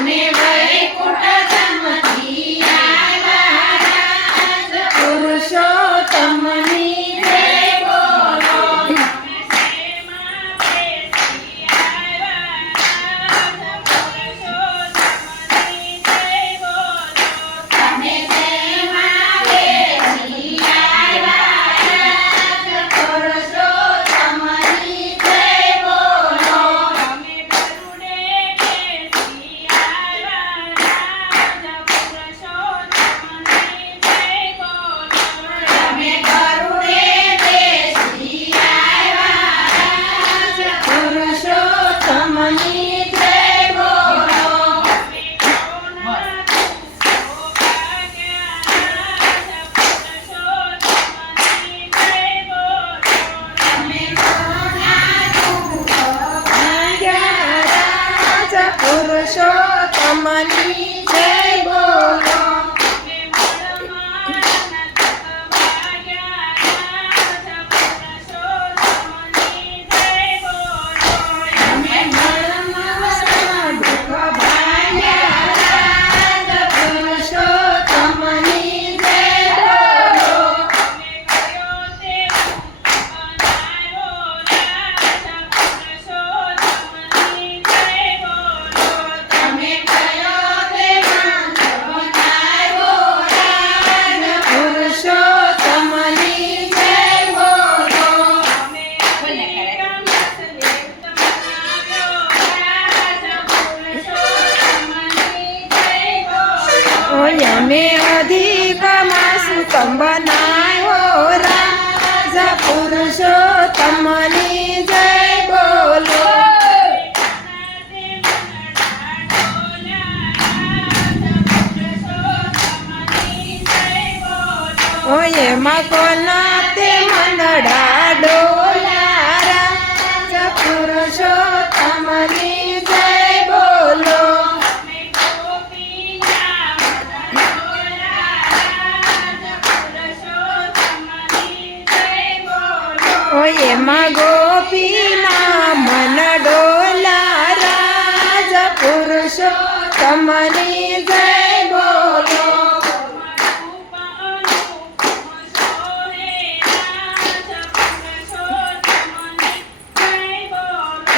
અમે વૈકુંઠ ધામથી આવ્યા રાજ પુરુષોત્તમની જય બોલો. અમે શેમાં બેસી આવ્યા રાજ પુરુષોત્તમની જય બોલો. અમે ગરુડે બેસી આવ્યા રાજ પુરુષોત્તમની જય બોલો. અમે ગરુડે બેસી આવ્યા રાજ પુરુષોત્તમની જય બોલો. અમે કોના દુઃખો ભાગ્યા રાજ પુરુષોત્તમની જય બોલો. અમે મળમાં દુઃખ ભાગ્યા રાજ પુરુષોત્તમની જય બોલો. તમે કયો દેવાંશો નાવ્યો રાજ પુરુષોત્તમની જય બોલો. ઓય અમે અધિક માસુ તમ બનાવ્યો રાજ પુરુષોત્તમની જય બોલો. ઓય એમાં કોના તે મંડળા ડોલા રાજ પુરુષોત્તમની જય બોલો. ઓય એમાં ગોપીના મન ડોલા રાજ પુરુષોત્તમની જય બોલો.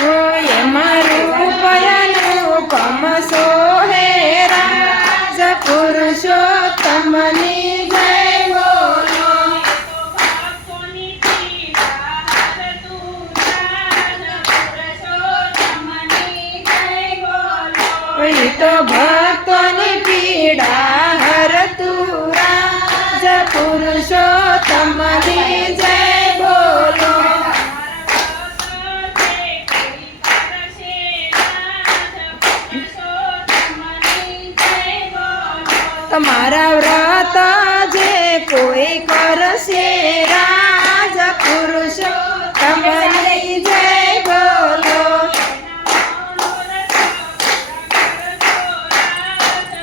ઓય એમાં રૂપયનું કમ સોહે રાજ પુરુષોત્તમની જય બોલો. ઓય તો ભક્તોની પીડા હરતું રાજ પુરુષોત્તમની જય બોલો. તમારા વ્રત જે કોઈ કરશે રાજ પુરુષોત્તમની જય બોલો.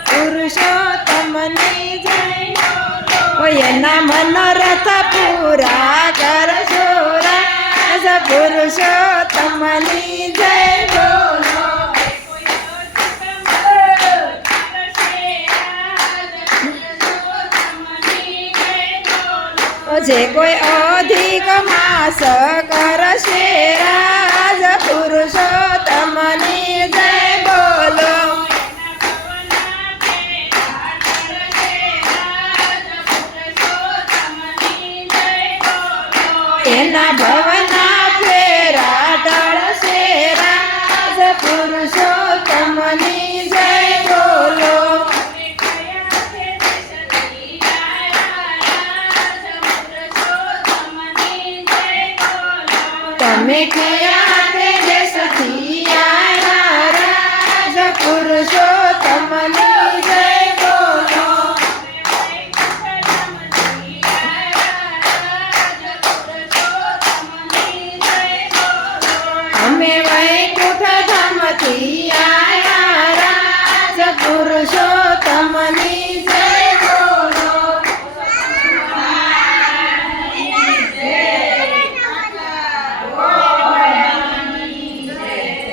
પુરુષોત્તમની જય બોલો. ઓય એના મનોરથ પૂરા કરશો રાજ પુરુષોત્તમની જય બોલો. જે કોઈ અધિક માસ કરશે રાજ પુરુષોત્તમની જય બોલો. એના ભવના ફેરા ઢળશે રાજ પુરુષોત્તમની જય બોલો. તમે કે